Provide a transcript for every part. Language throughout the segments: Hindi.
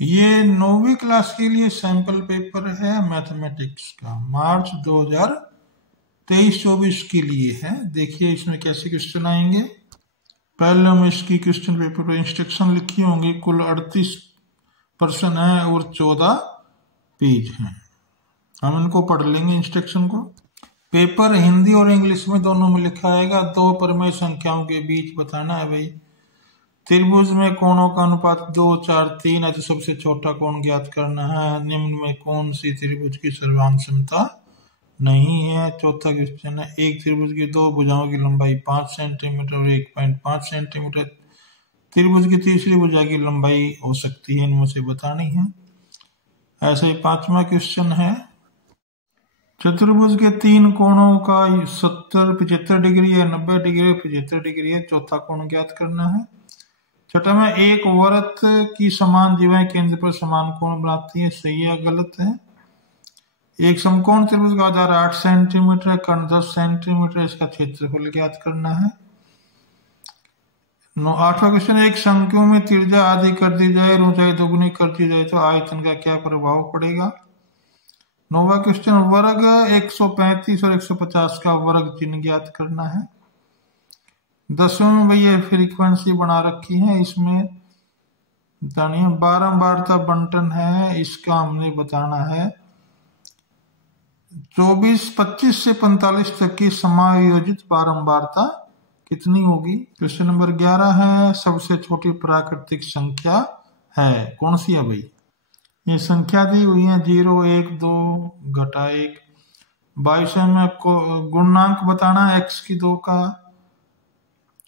ये 9वीं क्लास के लिए सैंपल पेपर है मैथमेटिक्स का, मार्च 2023-24 के लिए है। देखिए इसमें कैसे क्वेश्चन आएंगे। पहले हम इसकी क्वेश्चन पेपर पर इंस्ट्रक्शन लिखी होंगी। कुल 38 पर्सन है और 14 पेज हैं। हम इनको पढ़ लेंगे इंस्ट्रक्शन को। पेपर हिंदी और इंग्लिश में दोनों में लिखा आएगा। दो परिमेय संख्याओं के बीच बताना है भाई। त्रिभुज में कोणों का अनुपात 2, 4, 3 है तो सबसे छोटा कोण ज्ञात करना है। निम्न में कौन सी त्रिभुज की सर्वांग क्षमता नहीं है। चौथा क्वेश्चन है, एक त्रिभुज की दो भुजाओं की लंबाई 5 सेंटीमीटर और 1.5 सेंटीमीटर त्रिभुज की तीसरी भुजा की लंबाई हो सकती है, इनमें से बतानी है। ऐसे ही पांचवा क्वेश्चन है, चतुर्भुज के तीन कोणों का 70, 75 डिग्री है, 90 डिग्री, 75 डिग्री है। चौथा कोण ज्ञात करना है। छठा में, एक वृत्त की समान जीवाएं केंद्र पर समान कोण बनाती है, सही है गलत है। एक समकोण त्रिभुज का आधार 8 सेंटीमीटर है, कर्ण 10 सेंटीमीटर, इसका क्षेत्रफल ज्ञात करना है। आठवां क्वेश्चन, एक शंकु में त्रिज्या आधी कर दी जाए और ऊंचाई दोगुनी कर दी जाए तो आयतन का क्या प्रभाव पड़ेगा। नौवां क्वेश्चन, वर्ग 135 और 150 का वर्ग चिन्ह ज्ञात करना है। 10वें में भैया फ्रीक्वेंसी बना रखी है, इसमें बतानी है। बारंबारता बंटन है, इसका हमने बताना है। 25 से 45 तक की समायोजित बारंबारता कितनी होगी। क्वेश्चन नंबर 11 है, सबसे छोटी प्राकृतिक संख्या है, कौन सी है भाई। ये संख्या दी हुई है 0, 1, 2 घटा 1। 22वें में गुणांक बताना है x की 2 का।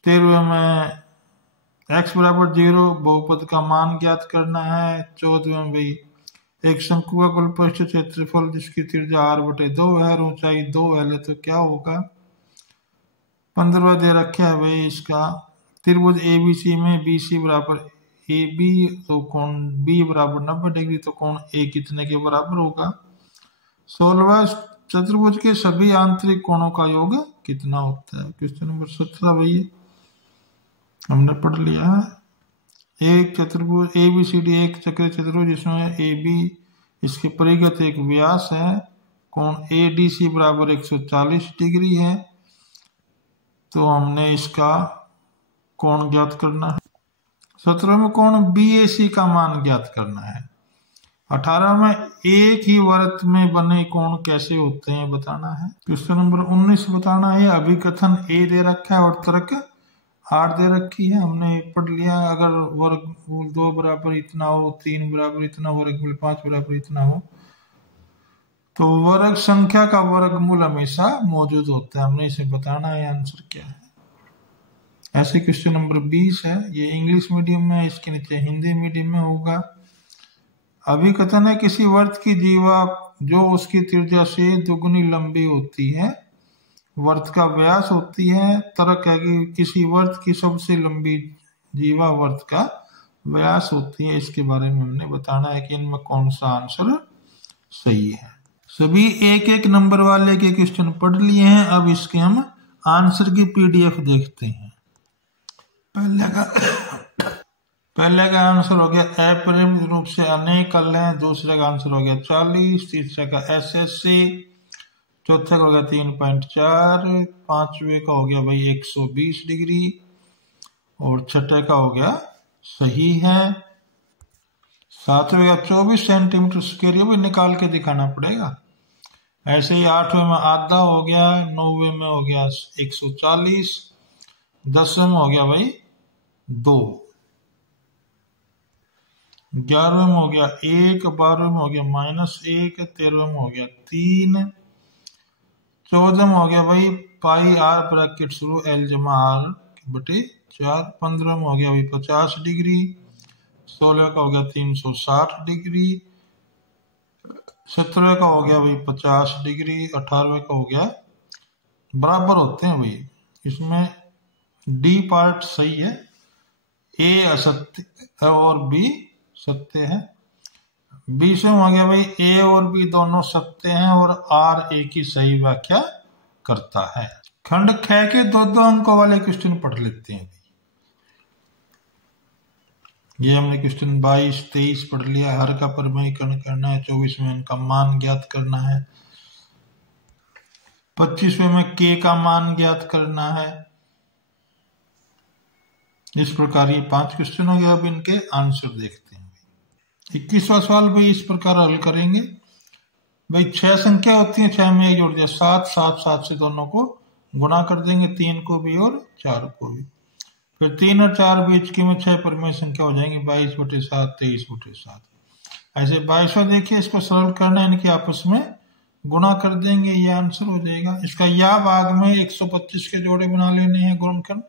13वें में x बराबर 0 बहुपद का मान ज्ञात करना है। 14वें में भाई एक शंकु का कुल पृष्ठ क्षेत्रफल जिसकी त्रिज्या r/2 है और ऊंचाई 2 है तो क्या होगा। 15वां दे रखा है भाई इसका, त्रिभुज ABC में BC बराबर AB तो कोण B बराबर 90 डिग्री तो कोण A कितने के बराबर होगा। 16वां, चतुर्भुज के सभी आंतरिक कोणों का योग कितना होता है। क्वेश्चन नंबर 17 भाई हमने पढ़ लिया है। एक चतुर्भुज ABCD एक चक्रीय चतुर्भुज जिसमें AB इसके परिगत एक व्यास है, कोण ADC बराबर 140 डिग्री है तो हमने इसका कोण ज्ञात करना है। 17 में कोण BAC का मान ज्ञात करना है। 18 में एक ही वृत्त में बने कोण कैसे होते हैं बताना है। क्वेश्चन नंबर 19 बताना है। अभिकथन A दे रखा है और तर्क 8 दे रखी है, हमने पढ़ लिया। अगर वर्गमूल 2 बराबर इतना हो, 3 बराबर इतना, वर्गमूल 5 बराबर इतना हो तो वर्ग संख्या का वर्गमूल हमेशा मौजूद होता है, हमने इसे बताना है आंसर क्या है। ऐसे क्वेश्चन नंबर 20 है, ये इंग्लिश मीडियम में, इसके नीचे हिंदी मीडियम में होगा। अभिकथन है, किसी वर्त की जीवा जो उसकी त्रिज्या से दुगुनी लंबी होती है, वर्त का व्यास होती है। तर्क है कि किसी वर्त की सबसे लंबी जीवा वर्त का व्यास होती है, इसके बारे में हमने बताना है कि इनमें कौन सा आंसर सही है। सभी एक एक नंबर वाले के क्वेश्चन पढ़ लिए हैं, अब इसके हम आंसर की PDF देखते हैं। पहले का आंसर हो गया अपरिमित रूप से अनेक हल है, दूसरे का आंसर हो गया 40, तीसरे का SSC, चौथे का हो गया 3.4, पांचवे का हो गया भाई 120 डिग्री और छठे का हो गया सही है। सातवें का 24 सेंटीमीटर स्क्वायर, ये भी निकाल के दिखाना पड़ेगा। ऐसे ही 8वें में आधा हो गया, 9वें में हो गया 140, 10वें में हो गया भाई 2, 11वें में हो गया 1, 12वें में हो गया -1, 13वें में हो गया 3, 14वें में हो गया भाई पाई r ब्रैकेट शुरू L जमा R बटे 4, 15वें में हो गया भाई 50 डिग्री, 16वें का हो गया 360 डिग्री, 17वें का हो गया भाई 50 डिग्री, 18वें का हो गया बराबर होते हैं भाई। इसमें D पार्ट सही है, A असत्य और B सत्य है। 20वें हो गया भाई A और B दोनों सत्य हैं और R A की सही व्याख्या करता है। खंड ख के दो अंकों वाले क्वेश्चन पढ़ लेते हैं। ये हमने क्वेश्चन 22, 23 पढ़ लिया। हर का परिमेयकरण करना है। 24वें इनका मान ज्ञात करना है। 25वें में के का मान ज्ञात करना है। इस प्रकार ये 5 क्वेश्चन हो गया। अब इनके आंसर देखते हैं। 21वां सवाल भाई इस प्रकार हल करेंगे। भाई 6 संख्या होती है, 6 में एक जोड़ दिया 7, 7, 7 से दोनों को गुणा कर देंगे, 3 को भी और 4 को भी। फिर 3 और 4 बीच की में 6 परिमेय संख्या हो जाएंगी 22/7, 23/7। ऐसे 22वां देखिए, इसको सरल करना है, इनके आपस में गुणा कर देंगे, ये आंसर हो जाएगा। इसका या भाग में 125 के जोड़े बना लेने हैं गुणनखंड,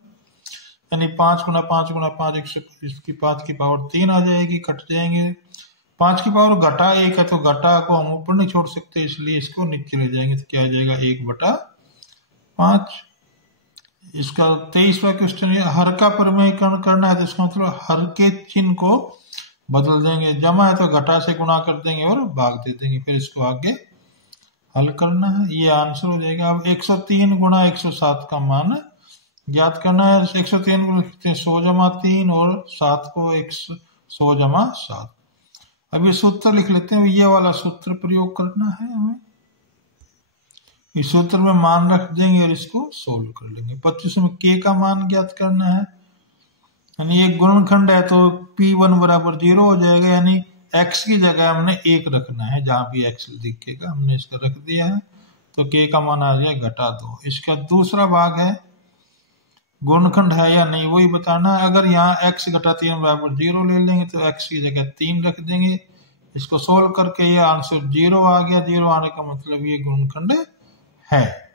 यानी 5 गुणा 5 गुणा 5 125 की 5 की पावर 3 आ जाएगी, कट जाएंगे। 5 की पावर घटा 1 है तो घटा को हम ऊपर नहीं छोड़ सकते, इसलिए इसको नीचे ले जाएंगे तो क्या आ जाएगा 1/5। इसका 23वां क्वेश्चन है, हर का परिमेयकरण करना है तो इसका मतलब हर के चिन्ह को बदल देंगे। जमा है तो घटा से गुणा कर देंगे और भाग दे देंगे, फिर इसको आगे हल करना है, ये आंसर हो जाएगा। अब 103 गुणा 107 का मान ज्ञात करना है। 103 को लिखते हैं 100 जमा 3 और 7 को 100 जमा 7। अब ये सूत्र लिख लेते हैं, ये वाला सूत्र प्रयोग करना है हमें। इस सूत्र में मान रख देंगे और इसको सोल्व कर लेंगे। 25 में के का मान ज्ञात करना है, यानी एक गुणनखंड है तो P1 बराबर 0 हो जाएगा, यानी x की जगह हमने 1 रखना है, जहां भी x दिखेगा हमने इसका रख दिया है, तो k का मान आ जाएगा घटा 2। इसका दूसरा भाग है गुणनखंड है या नहीं वही बताना है। अगर यहाँ x घटा 3 बराबर 0 ले लेंगे तो x की जगह 3 रख देंगे, इसको सोल्व करके ये आंसर 0 आ गया। 0 आने का मतलब ये गुणनखंड है।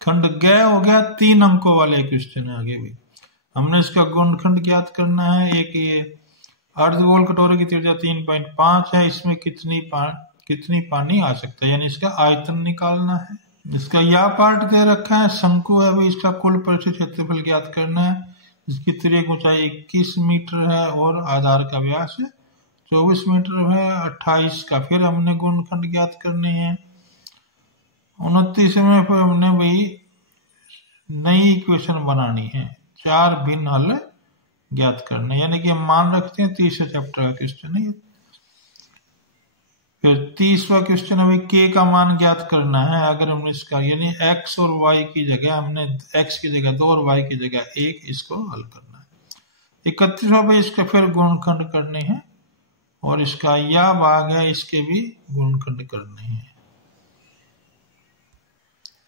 खंड ग हो गया। 3 अंकों वाले क्वेश्चन आगे भी हमने इसका गुणनखंड ज्ञात करना है। एक ये अर्धगोल कटोरे की त्रिज्या 3.5 है, इसमें कितनी पानी आ सकता है, यानी इसका आयतन निकालना है। इसका या पार्ट दे रखा है, शंकु है, अभी इसका कुल परिक्षित क्षेत्रफल ज्ञात करना है। इसकी तिर्यक ऊंचाई 21 मीटर है और आधार का व्यास 24 मीटर है। 28 का फिर हमने गुणनखंड ज्ञात करने हैं। 29 में फिर हमने भाई नई इक्वेशन बनानी है, 4 भिन्न हल ज्ञात करने, यानी कि हम मान रखते हैं 30 चैप्टर का क्वेश्चन है। फिर 30वां क्वेश्चन हमें के का मान ज्ञात करना है। अगर हमने इसका यानी x और y की जगह हमने x की जगह 2 और y की जगह 1, इसको हल करना है। 31वां पे इसके फिर गुणनखंड करने हैं और इसका या भाग है, इसके भी गुणनखंड करने हैं।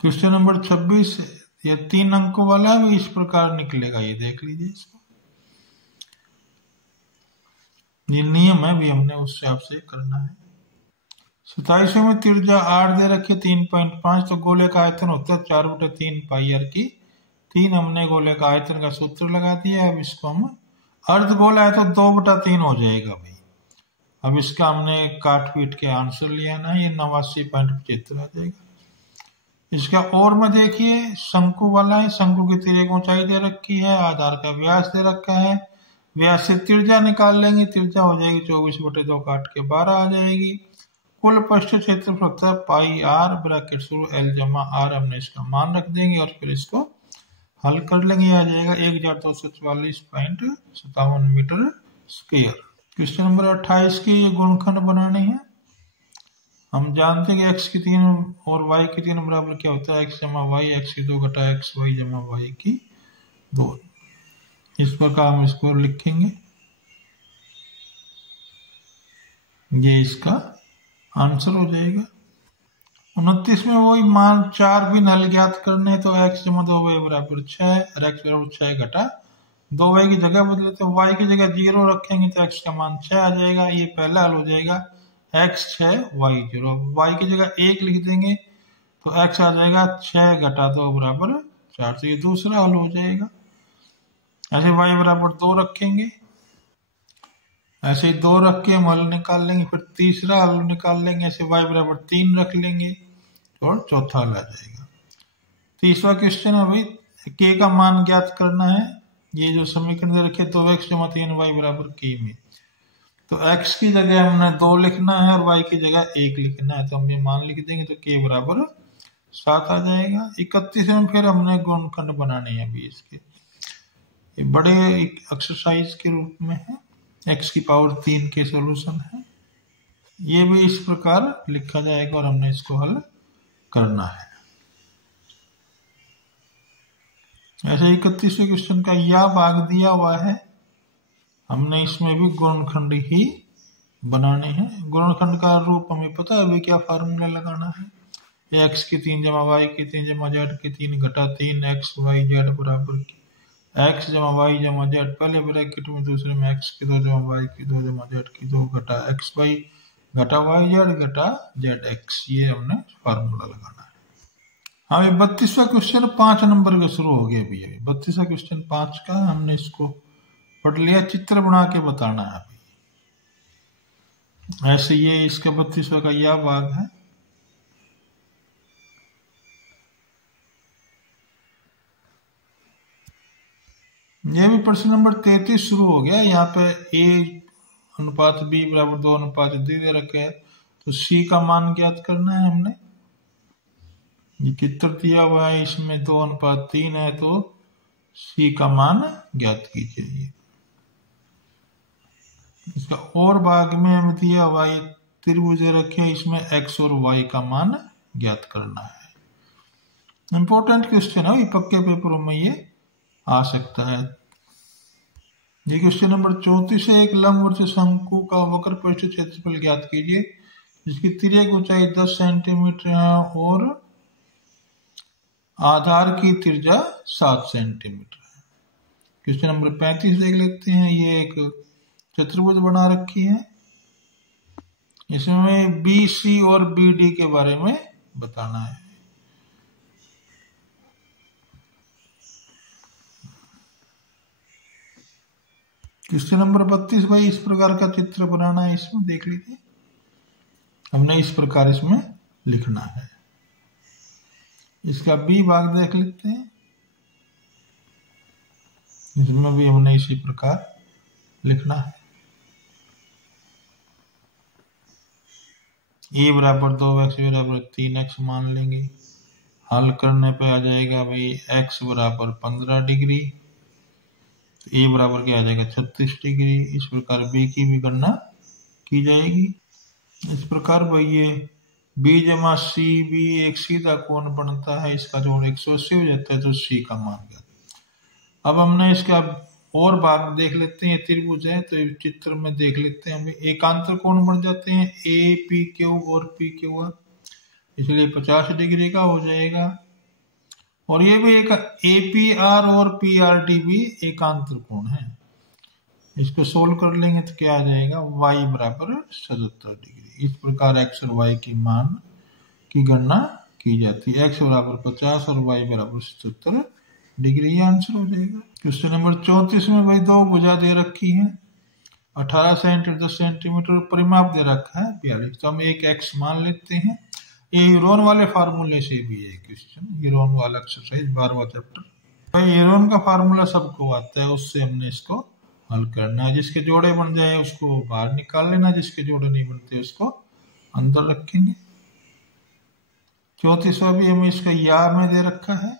क्वेश्चन नंबर 26 ये 3 अंकों वाला भी इस प्रकार निकलेगा, ये देख लीजिए इसको। ये नियम है भी, हमने उस हिसाब से करना है। 27 में त्रिज्या 8 दे रखी 3.5, तो गोले का आयतन होता है 4/3 पाई r की 3। हमने गोले का आयतन का सूत्र लगा दिया। अब इसको हम अर्धगोल है तो 2/3 हो जाएगा भाई। अब इसका हमने काट पीट के आंसर लिया ना, ये 89.75 आ जाएगा। इसका और में देखिए शंकु वाला है, शंकु की तिर्यक ऊंचाई दे रखी है, आधार का व्यास दे रखा है, व्यास से त्रिज्या निकाल लेंगे, त्रिज्या हो जाएगी 24/2 काट के 12 आ जाएगी। कुल पृष्ठ क्षेत्रफल होता है पाई r ब्रैकेट शुरू l जमा r, हमने इसका मान रख देंगे और फिर इसको हल कर लेंगे, आ जाएगा 1244.57 मीटर स्क्वायर। क्वेश्चन नंबर 28 की गुणनखंड बनाने हैं। हम जानते हैं कि x की 3 और y की 3 बराबर क्या होता है, x जमा y, x की 2 घटा x, y जमा y की 2। इस प्रकार हम इसको लिखेंगे, ये इसका आंसर हो जाएगा। 29 में वही मान 4 भी नल ज्ञात करने, तो x जमा 2y बराबर 6 और x बराबर 6 घटा 2y की जगह बदले तो y की जगह 0 रखेंगे तो x का मान 6 आ जाएगा। ये पहला हल हो जाएगा, x 6 y 0। y की जगह 1 लिख देंगे तो x आ जाएगा 6 घटा 2 बराबर 4, तो ये दूसरा हल हो जाएगा। ऐसे y बराबर 2 रखेंगे, ऐसे ही 2 रख के हम हल निकाल लेंगे। फिर तीसरा हल निकाल लेंगे, ऐसे y बराबर 3 रख लेंगे और चौथा हल आ जाएगा। तीसरा क्वेश्चन है भाई k का मान ज्ञात करना है। ये जो समीकरण दे रखे 2x जमा 3y बराबर k में, तो x की जगह हमने 2 लिखना है और y की जगह 1 लिखना है, तो हम ये मान लिख देंगे तो k बराबर 7 आ जाएगा। 31 में फिर हमने गुणनखंड बनाने हैं अभी इसके। ये बड़े एक्सरसाइज के रूप में है, x की पावर 3 के सॉल्यूशन है। ये भी इस प्रकार लिखा जाएगा और हमने इसको हल करना है। ऐसे 31वें क्वेश्चन का यह भाग दिया हुआ है, हमने इसमें भी गुणनखंड ही बनाने हैं। गुणनखंड का रूप हमें पता है अभी क्या फार्मूला लगाना है। x की 3 जमा y की 3 जमा z की 3 घटा 3 x y z बराबर x जमा y जमा z, पहले ब्रैकेट में, दूसरे में x की 2 जमा y की 2 जमा z की 2 घटा x y घटा y z घटा z x। ये हमने फार्मूला लगाना है। हाँ, ये 32वां क्वेश्चन 5 नंबर का शुरू हो गया भैया। 32वां क्वेश्चन 5 का हमने इसको पढ़ लिया, चित्र बना के बताना है अभी। ऐसे ये इसका 32वां का यह भाग है। ये भी प्रश्न नंबर 33 शुरू हो गया। यहाँ पे a अनुपात b बराबर 2 अनुपात d दे रखे हैं, तो c का मान ज्ञात करना है हमने। ये चित्र दिया हुआ है, इसमें 2 अनुपात 3 है, तो c का मान ज्ञात कीजिए। इसका और भाग में हमें दिया हुआ है त्रिभुज रखे, इसमें x और y का मान ज्ञात करना है। इंपॉर्टेंट क्वेश्चन है, पक्के पेपरों में ये आ सकता है। ये क्वेश्चन नंबर 34 है। एक लंबवत शंकु का वक्र पृष्ठ क्षेत्रफल ज्ञात कीजिए जिसकी तिर्यक ऊंचाई 10 सेंटीमीटर है और आधार की त्रिज्या 7 सेंटीमीटर है। क्वेश्चन नंबर 35 देख लेते हैं। ये एक चतुर्भुज बना रखी है, इसमें बी सी और बी डी के बारे में बताना है। क्वेश्चन नंबर 32 भाई इस प्रकार का चित्र बनाना है, इसमें देख लीजिए। हमने इस प्रकार इसमें लिखना है। इसका बी भाग देख लेते हैं, इसमें भी हमने इसी प्रकार लिखना है। ए बराबर 2x बराबर 3x मान लेंगे। हल करने पे आ जाएगा भाई x बराबर 15 डिग्री, ए बराबर क्या आ जाएगा 36 डिग्री। इस प्रकार बी की भी गणना की जाएगी। इस प्रकार भाई ये बी जमा सी बी एक सीधा कोण बनता है, इसका जोड़ 180 हो जाता है, तो सी का मान गया। अब हमने इसका और भाग देख लेते हैं। त्रिभुज है तो चित्र में देख लेते हैं, हमें एकांतर कोण बन जाते हैं ए पी क्यू और पी क्यू आर, इसलिए 50 डिग्री का हो जाएगा। और ये भी एक APR और PRD भी एकांतर कोण है। इसको सोल्व कर लेंगे तो क्या आ जाएगा y बराबर 77 डिग्री। इस प्रकार x और y की मान की गणना की जाती है। x बराबर 50 और y बराबर 77 डिग्री, ये आंसर हो जाएगा। क्वेश्चन नंबर 34 में भाई दो भुजा दे रखी है, 18 सेंटीमीटर 10 सेंटीमीटर परिमाप दे रखा है 42, तो हम एक x मान लेते हैं। ये यूरोन वाले फार्मूले से भी है क्वेश्चन, यूरोन वाला एक्सरसाइज 12वां चैप्टर। भाई यूरोन का फार्मूला सबको आता है, उससे हमने इसको हल करना है। जिसके जोड़े बन जाए उसको बाहर निकाल लेना, जिसके जोड़े नहीं बनते उसको अंदर रखेंगे। 34वां भी हमें इसका या में दे रखा है,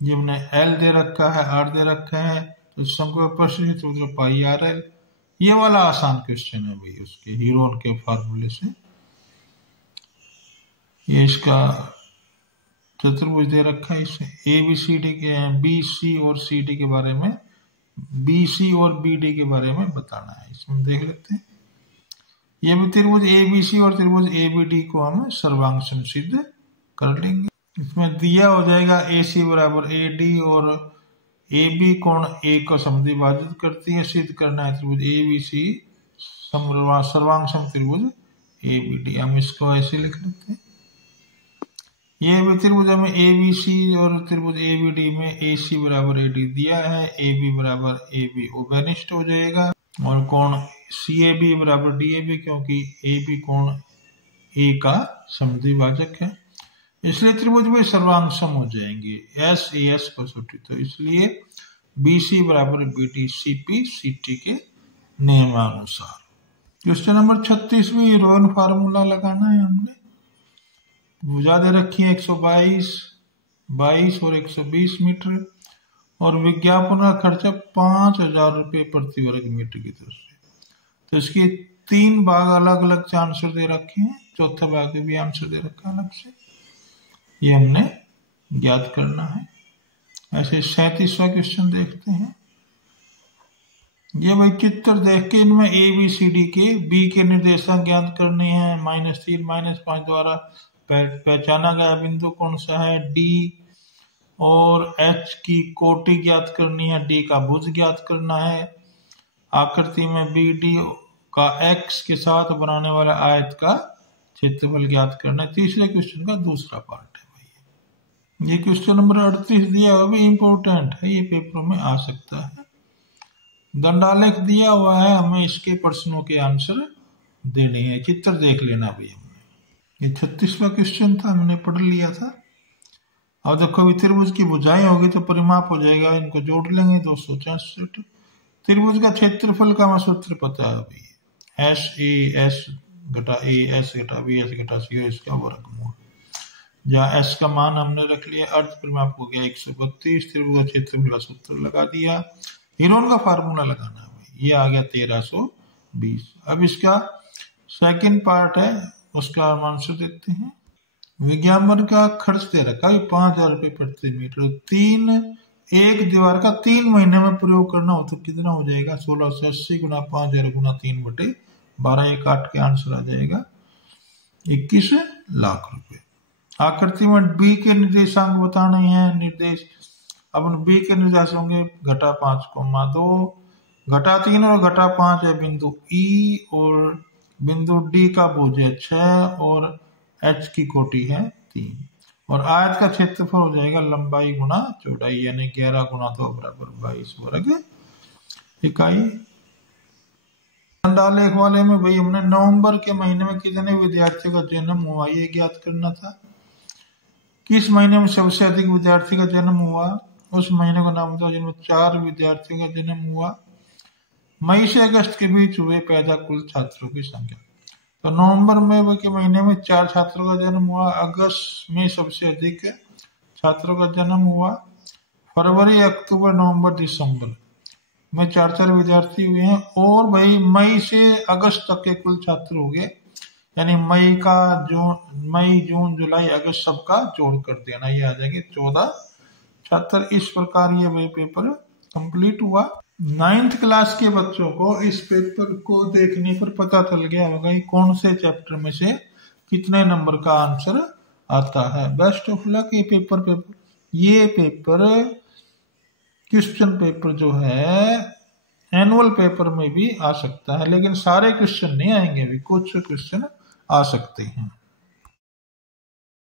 ये हमने L दे रखा है, R दे रखा है, तो शंकु प्रश्न पाई आर एल। ये वाला आसान क्वेश्चन है भाई उसके यूरोन के फार्मूले से। ये इसका चतुर्भुज दे रखा है, इसमें ABCD के BC और CD के बारे में, BC और BD के बारे में बताना है। इसमें देख लेते हैं। ये भी त्रिभुज ABC और त्रिभुज ABD को हम सर्वांग सिद्ध कर लेंगे। इसमें दिया हो जाएगा AC बराबर AD और AB कोण A को समद्विभाजित करती है। सिद्ध करना है त्रिभुज ABC सर्वांग त्रिभुज ABD। हम इसको ऐसे लिख लेते हैं। ये भी त्रिभुज में ABC और त्रिभुज ABD में AC बराबर AD दिया है, AB बराबर AB उभयनिष्ठ हो जाएगा और कोण CAB बराबर DAB, क्योंकि AB कोण A का समद्विभाजक है, इसलिए त्रिभुज में सर्वांग सम हो जाएंगे। SAS कसौटी, तो इसलिए BC बराबर BD CP CT के नियमानुसार। क्वेश्चन नंबर 36 में यूरोन फार्मूला लगाना है हमने। भुजा दे रखी है 122, 22 और 120 मीटर और विज्ञापन का खर्चा 5,000 रुपये प्रति वर्ग मीटर की तरफ से। तो इसके 3 भाग अलग अलग आंसर दे रखे हैं, चौथा भाग भी आंसर दे रखा है अलग से, ये हमने ज्ञात करना है। ऐसे 37वां क्वेश्चन देखते हैं। ये भाई चित्र देख के इनमें ABCD के B के निर्देशांक ज्ञात करने हैं। -3 -5 द्वारा पहचाना गया बिंदु कौन सा है, D, और H की कोटि ज्ञात करनी है, D का भुज ज्ञात करना है। आकृति में BD का X के साथ बनाने वाला आयत का क्षेत्रफल ज्ञात करना है। तीसरे क्वेश्चन का दूसरा पार्ट है भाई। ये क्वेश्चन नंबर 38 दिया हुआ भी इम्पोर्टेंट है, ये पेपर में आ सकता है। दंडालेख दिया हुआ है, हमें इसके प्रश्नों के आंसर देने हैं। चित्र देख लेना भाई हमने। ये 36वां क्वेश्चन था, हमने पढ़ लिया था। अब देखो अभी त्रिभुज की भुजाएं होगी तो परिमाप हो जाएगा, इनको जोड़ लेंगे 264। त्रिभुज का क्षेत्रफल का हमें सूत्र पता है भाई, SAS घटा AS घटा BS घटा CO इसका वर्गमूल। जहाँ S का मान हमने रख लिया, अर्ध परिमाप हो गया 132। त्रिभुज का क्षेत्रफल का सूत्र लगा दिया, हेरोन का फार्मूला लगाना है भाई, ये आ गया 1320। अब इसका सेकंड पार्ट है, उसका आंसर देखते हैं। विज्ञापन का खर्च दे रखा है 5,000 रुपये प्रति मीटर। एक दीवार का 3 महीने में प्रयोग करना हो तो कितना हो जाएगा, 1680 गुना 5,000 गुना 3/12, 1 8 के आंसर आ जाएगा 21 लाख रुपए। आकृति में B के निर्देशांक बताने हैं। निर्देश अब B के निर्देश होंगे -5,2, -3 और -5 है बिंदु E, और बिंदु D का भुज है 6, और H की कोटि है 3, और आयत का क्षेत्रफल हो जाएगा लंबाई गुना चौड़ाई, यानी 11 गुना 2 बराबर 22 वर्ग इकाई। दंडालेख वाले में भाई हमने नवंबर के महीने में कितने विद्यार्थियों का जन्म हुआ ये ज्ञात करना था। किस महीने में सबसे अधिक विद्यार्थी का जन्म हुआ, उस महीने का नाम था जिनमें 4 विद्यार्थियों का जन्म हुआ। मई से अगस्त के बीच हुए पैदा कुल छात्रों की संख्या। तो नवंबर में के महीने में 4 छात्रों का जन्म हुआ, अगस्त में सबसे अधिक छात्रों का जन्म हुआ, फरवरी अक्टूबर नवंबर दिसंबर में 4 विद्यार्थी हुए हैं, और भाई मई से अगस्त तक के कुल छात्र हो गए, यानी मई जून जुलाई अगस्त सबका जोड़ कर देना, ये आ जाएंगे 14 छात्र। इस प्रकार ये भाई पेपर कंप्लीट हुआ। 9th क्लास के बच्चों को इस पेपर को देखने पर पता चल गया होगा कि कौन से चैप्टर में से कितने नंबर का आंसर आता है। Best of luck. ये पेपर क्वेश्चन पेपर जो है एनुअल पेपर में भी आ सकता है, लेकिन सारे क्वेश्चन नहीं आएंगे, भी कुछ क्वेश्चन आ सकते हैं।